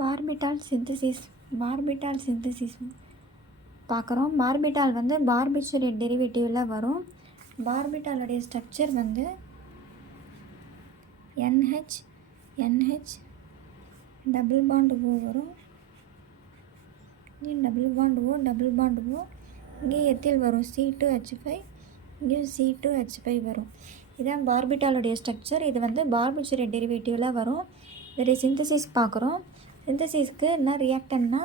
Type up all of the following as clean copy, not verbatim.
பார்பிட்டால் synthesis பார்க்குறோம். பார்பிட்டால் வந்து பார்பிச்சுரேட் டெரிவேட்டிவில் வரும். பார்பிட்டாலுடைய ஸ்ட்ரக்சர் வந்து NH டபுள் பாண்ட் O வரும். இங்கே டபுள் பாண்ட் O இங்கே எத்தில் வரும் C2H5, இங்கே C2H5 வரும். இதுதான் பார்பிட்டாலுடைய ஸ்ட்ரக்சர். இது வந்து பார்பிச்சுரேட் டெரிவேட்டிவில் வரும். இதோடைய சிந்தசிஸ் பார்க்குறோம். சிந்தசிஸ்க்கு என்ன ரியாக்டன்னா,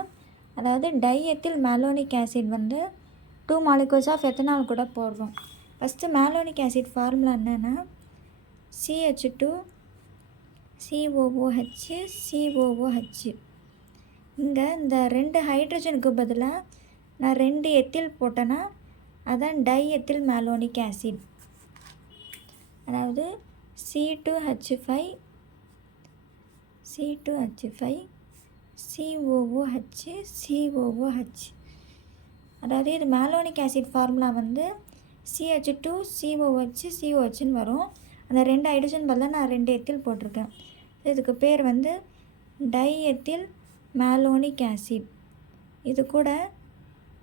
அதாவது டைஎத்தில் மேலோனிக் ஆசிட் வந்து 2 molecules ஆஃப் எத்தனால் கூட போடுறோம். ஃபஸ்ட்டு மேலோனிக் ஆசிட் ஃபார்முலா என்னென்னா CH2 COOH. இங்கே இந்த 2 ஹைட்ரஜனுக்கு பதிலாக நான் 2 எத்தில் போட்டேன்னா அதான் டைஎத்தில் மேலோனிக் ஆசிட். அதாவது C2H5 COOH. அதாவது இது மேலோனிக் ஆசிட் ஃபார்முலா வந்து CH2 COOHன்னு வரும். அந்த 2 ஹைட்ரஜன் பதிலாக நான் 2 எத்தில் போட்டிருக்கேன். இதுக்கு பேர் வந்து டைஎத்தில் மேலோனிக் ஆசிட். இது கூட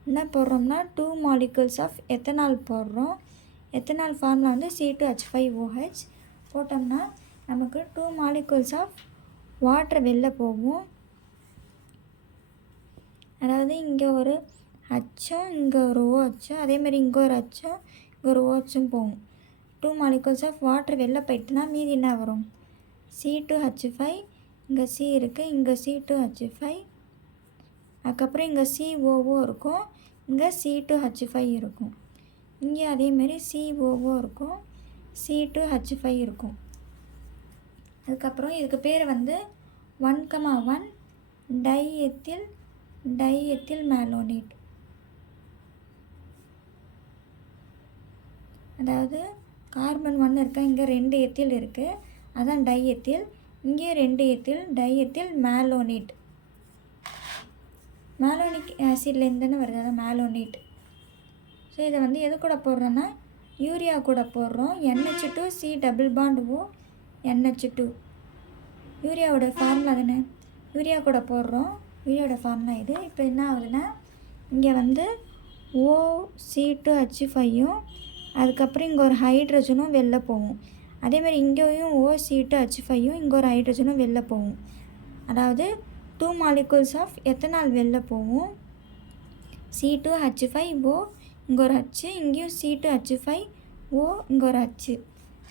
என்ன போடுறோம்னா 2 molecules ஆஃப் எத்தனால் போடுறோம். எத்தனால் ஃபார்முலா வந்து C2H5OH போட்டோம்னா நமக்கு 2 molecules ஆஃப் வாட்டர் வெளில போகும். அதாவது இங்கே ஒரு ஹச்சும் இங்கே ஒரு ஓஹச்சும், அதேமாதிரி இங்கே ஒரு ஹச்சும் இங்கே ஒரு ஓஹச்சும் போகும். 2 molecules ஆஃப் வாட்டர் வெளில போயிட்டுனா மீதி என்ன வரும்? C2H5, இங்கே C இருக்குது, இங்கே C2H5, அதுக்கப்புறம் இங்கே COO இருக்கும், இங்கே C2H5 இருக்கும், இங்கே அதேமாரி COO இருக்கும், C2H5 இருக்கும். அதுக்கப்புறம் இதுக்கு பேர் வந்து 1,1 டைஎத்தில் மேலோனேட். அதாவது கார்பன் 1 இருக்கா, இங்கே 2 எத்தில் இருக்குது, அதான் டைஎத்தில். இங்கே 2 எத்தில், டைஎத்தில் மேலோனேட். மேலோனிக் ஆசிட்லேருந்து தானே வருது, அதான் மேலோனேட். ஸோ இதை வந்து எது கூட போடுறோன்னா யூரியா கூட போடுறோம். NH2 C double bond O NH2. யூரியாவோட ஃபார்முலா தானே, யூரியா கூட போடுறோம். யூரியாவோட ஃபார்முலா இது. இப்போ என்ன ஆகுதுன்னா இங்கே வந்து OC2H5யும் அதுக்கப்புறம் இங்கே ஒரு ஹைட்ரஜனும் வெளில போகும். அதேமாதிரி இங்கேயும் OC2H5யும் இங்கே ஒரு ஹைட்ரஜனும் வெளில போகும். அதாவது 2 molecules ஆஃப் எத்தனால் வெளில போகும். C2H5O இங்கே ஒரு ஹச்சு, இங்கேயும் C2H5O இங்கே ஒரு ஹச்சு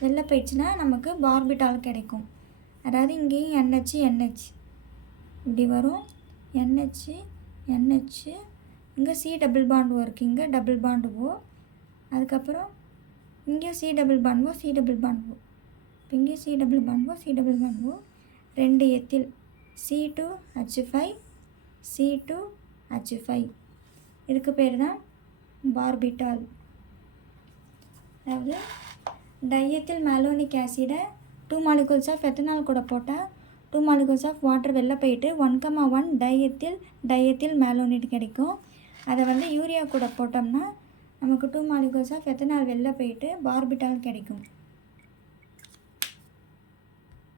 வெளில போயிடுச்சுன்னா நமக்கு பார்பிட்டால் கிடைக்கும். அதாவது இங்கேயும் NH இப்படி வரும். NH இங்கே C டபுள் பாண்ட் O இருக்குது, இங்கே டபுள் பாண்ட் O, அதுக்கப்புறம் இங்கேயும் C டபுள் பாண்ட் O இப்போ இங்கேயும் C double bond O 2 ethyl C2H5. இதுக்கு பேர் தான் பார்பிட்டால். அதாவது டைஎத்தில் மேலோனிக் ஆசிடை 2 molecules ஆஃப் எத்தனால் கூட போட்டால் 2 molecules ஆஃப் வாட்டர் வெளில போயிட்டு 1,1 டைஎத்தில் மேலோனேட் கிடைக்கும். அதை வந்து யூரியா கூட போட்டோம்னா நமக்கு 2 molecules ஆஃப் எத்தனால் வெளில போயிட்டு பார்பிட்டால் கிடைக்கும்.